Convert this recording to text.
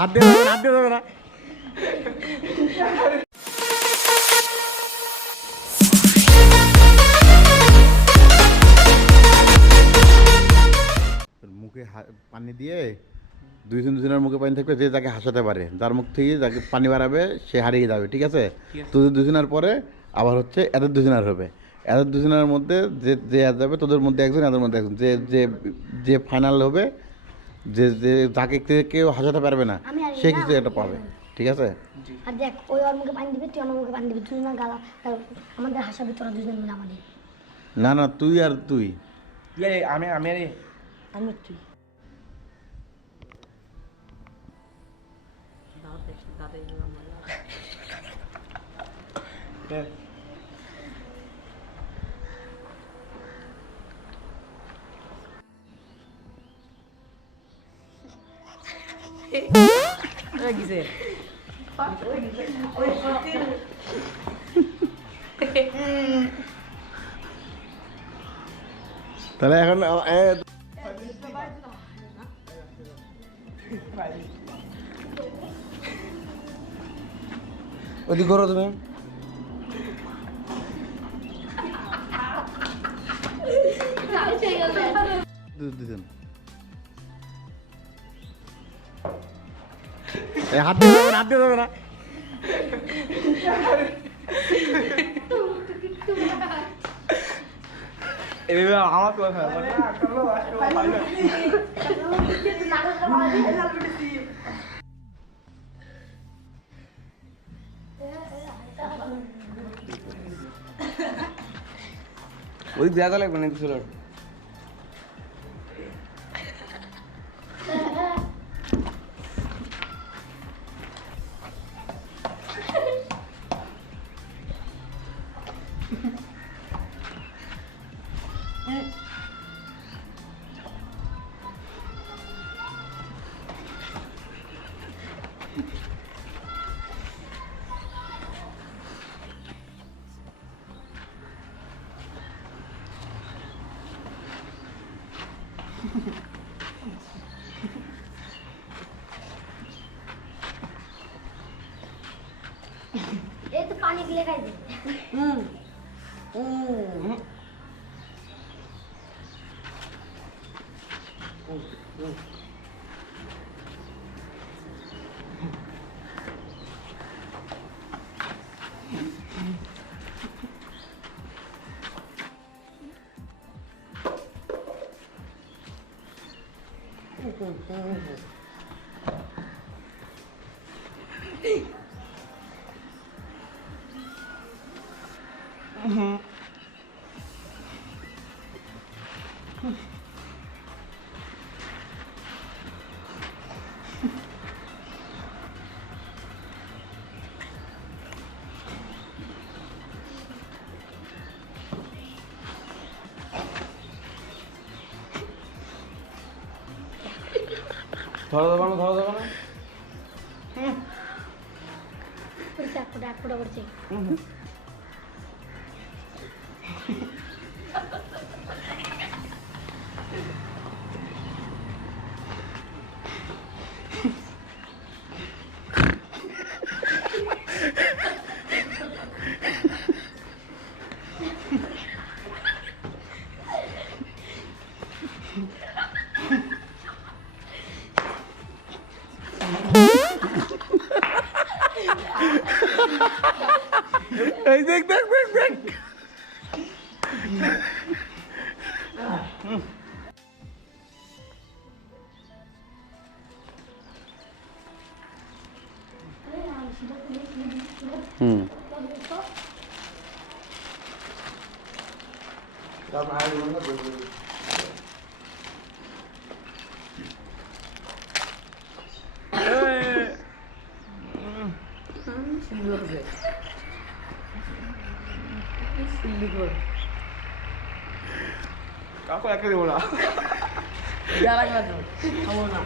হাত দিয়ে দেবে না, হাত দিয়ে দেবে না। মুখে পানি দিয়ে দুজনের মুখে পানি থাকবে, যে যাকে হাসাতে পারে, যার মুখ থেকে যাকে পানি বাড়াবে সে হারিয়ে যাবে, ঠিক আছে? তোদের দুজনের পরে আবার হচ্ছে এদের দুজনের হবে, এদের দুজনের মধ্যে যে যে যাবে, তোদের মধ্যে একজন, এদের মধ্যে একজন, যে যে যে ফাইনাল হবে, যে যে যাকে কেউ হাসাতে পারবে না সে কিছু একটা পাবে, ঠিক আছে? আর দেখ, ওই ওর মুখে পানি দিবে, তুই আমার মুখে পানি দিবি, দুজনের গালা আমাদের হাসাবি, তোরা দুজন মিলে আমাদের। না না, তুই আর তুই, আমি আমি আমি তুই। তাহলে এখন ওদিক করো তুমি। হাত দিয়ে দেবে না, হাত দিয়ে দেবে না। আমার তো ওই দেওয়া লাগবে না কিছু এই তো পানি গিলে খাইবে। ধরা দেবো না, ধরা দেবো না। এক ফোটা করছে। এই দেখ দেখ দেখ দেখ। কাকু একে দেবো না, খাবো না।